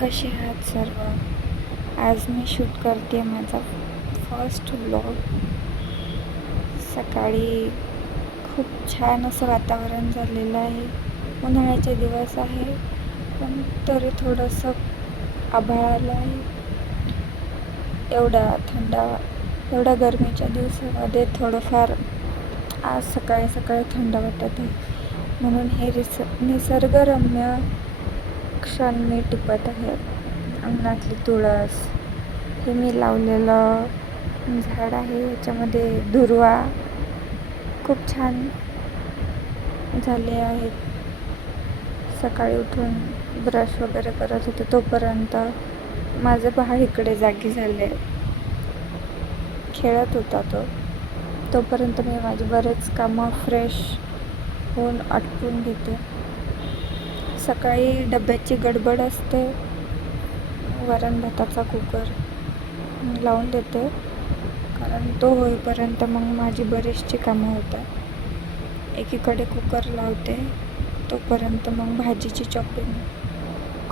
कसे आहात सर्व? आज मी शूट करते माझा फर्स्ट व्लॉग. सकाळी खूप छान असं वातावरण झालेलं आहे. उन्हाळ्याचे दिवस आहे, पण तरी थोडंसं आभाळ आलं आहे. एवढ्या गरमीच्या दिवसामध्ये थोडंफार आज सकाळी सकाळी थंड वाटत आहे. म्हणून हे निसर्गरम्य क्षण मी टिपत आहे. अंगणातली तुळस, हे मी लावलेलं झाड आहे, याच्यामध्ये दुर्वा खूप छान झाले आहेत. सकाळी उठून ब्रश वगैरे करत होते तोपर्यंत माझं बाळ इकडे जागी झाले, खेळत होता तोपर्यंत मी माझे बरेच कामं फ्रेश होऊन आटपून घेते. सकाळी डब्याची गडबड असते. वरण भाताचा कुकर लावून देते, कारण तो होईपर्यंत मग माझी बरीचशी कामं होतात. एकीकडे कुकर लावते, तोपर्यंत मग भाजीची चॉपिंग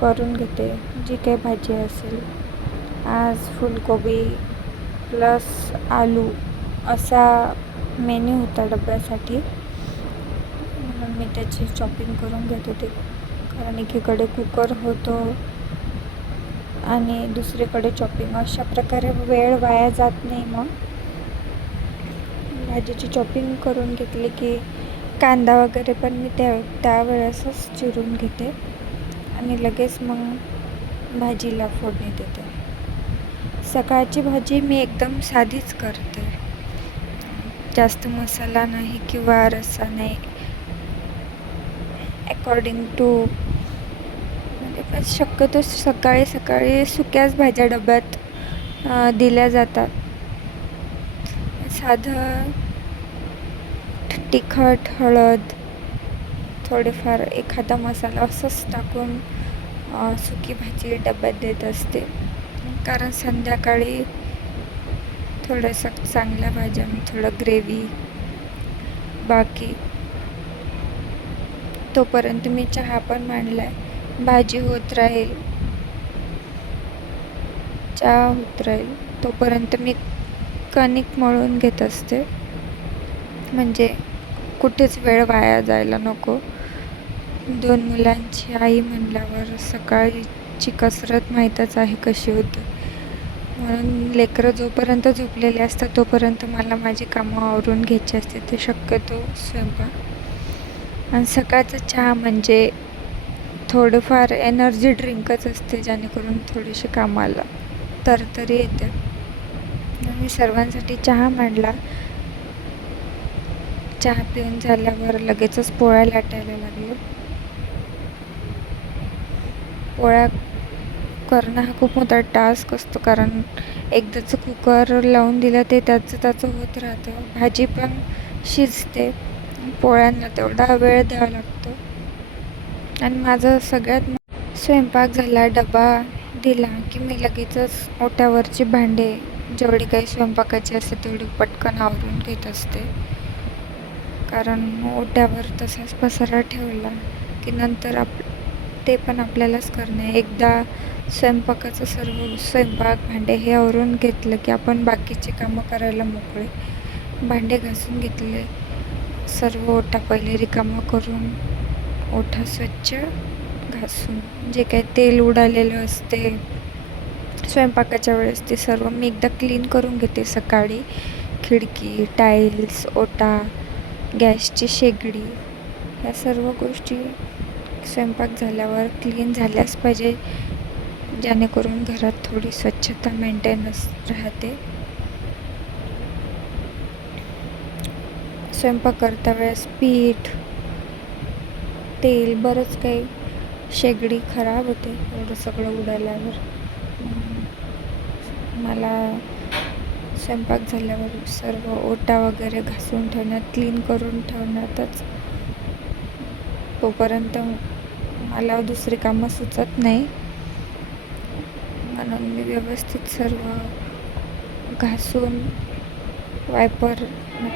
करून घेते, जी काही भाजी असेल. आज फुलकोबी प्लस आलू असा मेन्यू होता डब्यासाठी, म्हणून मी त्याची चॉपिंग करून घेत होते. कारण एकीकडे कुकर होतो आणि दुसरीकडे चॉपिंग, अशा प्रकारे वेळ वाया जात नाही. मग भाजीची चॉपिंग करून घेतली की कांदा वगैरे पण मी त्यावेळेसच चिरून घेते आणि लगेच मग भाजीला फोडणी देते. सकाळची भाजी मी एकदम साधीच करते, जास्त मसाला नाही किंवा रस्सा नाही. अकॉर्डिंग टू म्हणजे शक्यतो सकाळी सकाळी सुक्याच भाज्या डब्यात दिल्या जातात. साधं तिखट, हळद, थोडेफार एखादा मसाला असंच टाकून सुकी भाजी डब्यात देत असते. कारण संध्याकाळी थोडंसं चांगल्या भाज्या, थोडं ग्रेव्ही, बाकी तोपर्यंत मी चहा पण मांडलाय. भाजी होत राहील, चहा होत राहील, तोपर्यंत मी कणिक मळून घेत असते, म्हणजे कुठेच वेळ वाया जायला नको. 2 मुलांची आई म्हणल्यावर सकाळची कसरत माहीतच आहे कशी होते. म्हणून लेकरं जोपर्यंत झोपलेले असतात तोपर्यंत मला माझी कामं आवरून घ्यायची असते, ते शक्यतो स्वयंपाक. आणि सकाळचा चहा म्हणजे थोडंफार एनर्जी ड्रिंकच असते, जेणेकरून थोडीशी कामाला तरतरी येते. मी सर्वांसाठी चहा मांडला. चहा पिऊन झाल्यावर लगेचच पोळ्या लाटायला लागले. पोळ्या करणं हा खूप मोठा टास्क असतो, कारण एकदाचं कुकर लावून दिलं ते त्याचं होत राहतं. भाजी पण शिजते, पोळ्यांना तेवढा वेळ द्यावा लागतो. आणि माझं सगळ्यात स्वयंपाक झाला, डबा दिला की मी लगेचच ओट्यावरची भांडे जेवढी काही स्वयंपाकाची असते तेवढी पटकन आवरून घेत असते. कारण ओट्यावर तसाच पसारा ठेवला की नंतर ते पण आपल्यालाच करणे. एकदा स्वयंपाकाचं सर्व स्वयंपाक भांडे हे आवरून घेतलं की आपण बाकीची कामं करायला मोकळे. भांडे घासून घेतले, सर्व ओटा पहिले रिकामं करून ओठा स्वच्छ घासून जे काही तेल उडालेलं असते स्वयंपाकाच्या वेळेस ते सर्व मी एकदा क्लीन करून घेते सकाळी. खिडकी, टाईल्स, ओटा, गॅसची शेगडी, ह्या सर्व गोष्टी स्वयंपाक झाल्यावर क्लीन झाल्याच पाहिजे, जेणेकरून घरात थोडी स्वच्छता मेंटेनन्स राहते. स्वयंपाक करता वेळेस पीठ, तेल, बरंच काही, शेगडी खराब होते एवढं सगळं उडाल्यावर. मला स्वयंपाक झाल्यावर सर्व ओटा वगैरे घासून ठेवण्यात, क्लीन करून ठेवण्यातच तोपर्यंत मला दुसरी कामं सुचत नाही. म्हणून मी व्यवस्थित सर्व घासून वायपर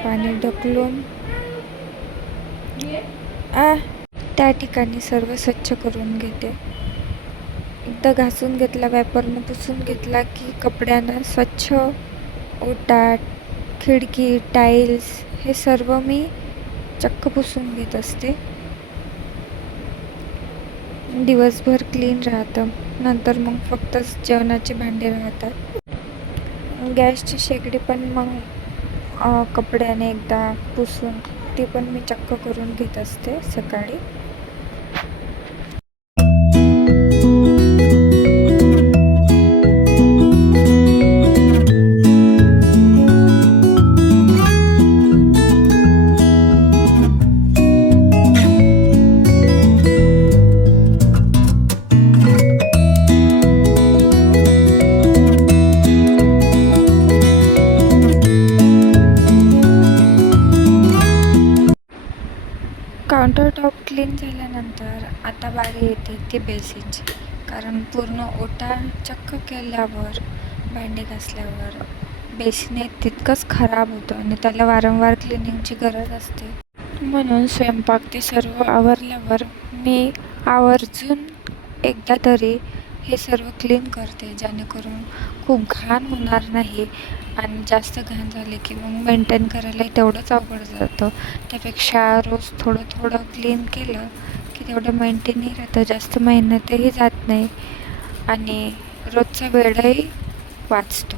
पाणी ढकलून त्या ठिकाणी सर्व स्वच्छ करून घेते. एकदा घासून घेतला, वायपरनं पुसून घेतला की कपड्यानं स्वच्छ ओटा, खिडकी, टाईल्स हे सर्व मी चक्क पुसून घेत असते. दिवसभर क्लीन राहतं. नंतर मग फक्त जेवणाचे भांडे राहतात. गॅसची शेगडी पण मग कपड्याने एकदा पुसून ती पण मी चक्क करून घेत असते सकाळी. काउंटर टॉप क्लीन झाल्यानंतर आता बारी येते ती बेसिनची. कारण पूर्ण ओटा चक्क केल्यावर, भांडे घासल्यावर बेसिन तितकंच खराब होतं आणि त्याला वारंवार क्लिनिंगची गरज असते. म्हणून स्वयंपाक ते सर्व आवरल्यावर मी आवर्जून एकदा तरी हे सर्व क्लीन करते, जेणेकरून खूप घाण होणार नाही. आणि जास्त घाण झाले की मग मेंटेन करायलाही तेवढंच अवघड जातं. त्यापेक्षा रोज थोडं थोडं क्लीन केलं की तेवढं मेंटेनही राहतं, जास्त मेहनतही जात नाही आणि रोजचा वेळही वाचतो.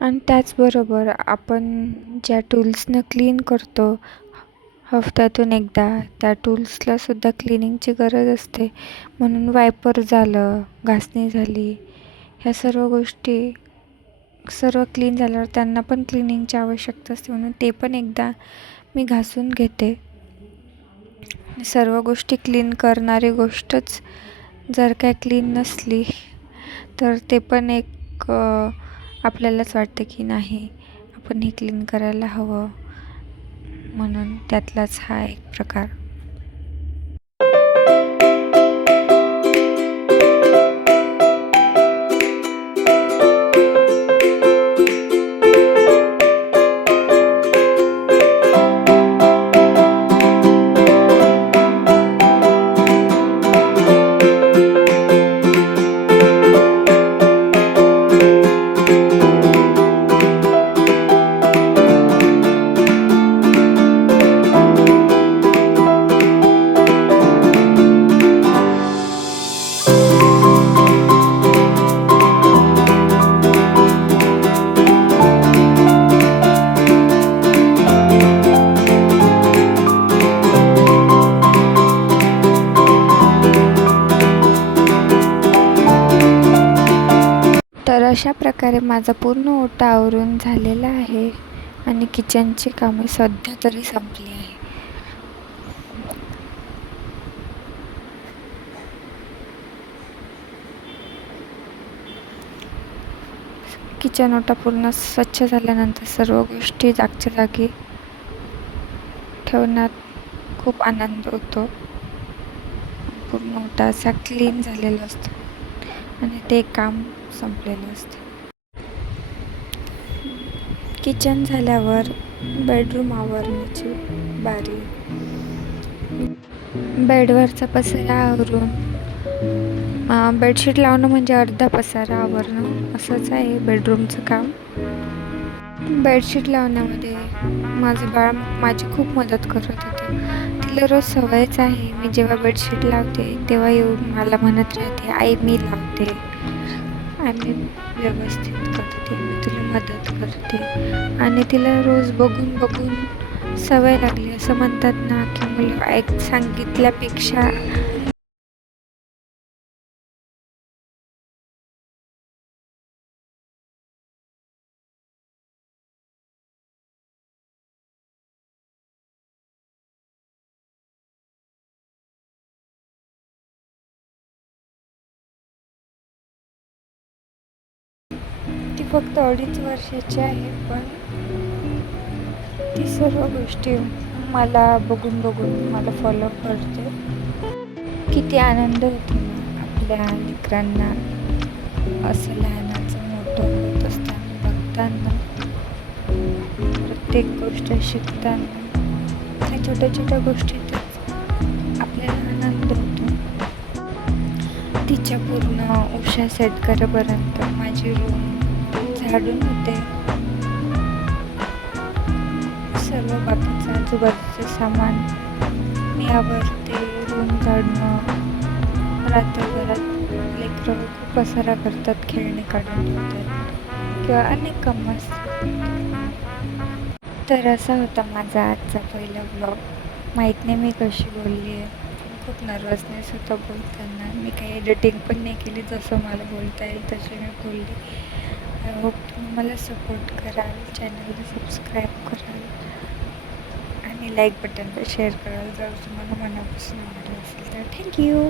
आणि त्याचबरोबर आपण ज्या टूल्सनं क्लीन करतो हफ्त्यातून एकदा, त्या टूल्सलासुद्धा क्लिनिंगची गरज असते. म्हणून वायपर झालं, घासणी झाली, ह्या सर्व गोष्टी सर्व क्लीन झाल्यावर त्यांना पण क्लिनिंगची आवश्यकता असते. म्हणून ते पण एकदा मी घासून घेते. सर्व गोष्टी क्लीन करणारी गोष्टच जर काय क्लीन नसली तर ते पण एक आपल्यालाच वाटतं की नाही, आपण हे क्लीन करायला हवं. म्हणून त्यातलाच हा एक प्रकार. तर अशा प्रकारे माझा पूर्ण ओटा आवरून झालेला आहे आणि किचनची कामे सध्या तरी संपली आहे. किचन ओटा पूर्ण स्वच्छ झाल्यानंतर सर्व गोष्टी जागच्या जागी ठेवण्यात खूप आनंद होतो. पूर्ण ओटा असा क्लीन झालेला असतो आणि ते काम संपलेलं असतं. किचन झाल्यावर बेडरूम आवरण्याची बारी. बेडवरचा पसारा आवरून बेडशीट लावणं म्हणजे अर्धा पसारा आवरणं असंच आहे बेडरूमचं काम. बेडशीट लावण्यामध्ये माझं बाळ माझी खूप मदत करत होतं. तिला रोज सवयच आहे, मी जेव्हा बेडशीट लावते तेव्हा येऊन मला म्हणत राहते, आई मी लावते, आणि व्यवस्थित करते, मी तुला मदत करते. आणि तिला रोज बघून बघून सवय लागली. असं म्हणतात ना की मुलं सांगितल्यापेक्षा ती फक्त 2.5 वर्षाची आहे, पण ती सर्व गोष्टी मला बघून बघून मला फॉलो करते. किती आनंद होतो ना आपल्या लेकरांना असं लहानाचं मोठं होत असताना बघताना, प्रत्येक गोष्ट शिकताना. त्या छोट्या छोट्या गोष्टीतच आपल्याला आनंद होतो. तिच्या पूर्ण उषा सेट करेपर्यंत माझी रूम झाडून होते. सर्व बाकीचं आजूबाजूचं सामान मी आवरते. रूम झाडणं, रात्रभरात लेकरं खूप पसारा करतात, खेळणी काढून ठेवतात किंवा अनेक कामं असतात. तर असा होता माझा आजचा पहिला ब्लॉग. माहीत नाही मी कशी बोलली आहे, खूप नर्वसनेस होता बोलताना. मी काही एडिटिंग पण नाही केली, जसं मला बोलता येईल तसे मी बोलली. आय होप तुम्ही मला सपोर्ट कराल, चॅनलला सबस्क्राईब कराल आणि लाईक बटनला शेअर कराल जर तुम्हाला मनापासून आवडलं असेल तर. थँक्यू.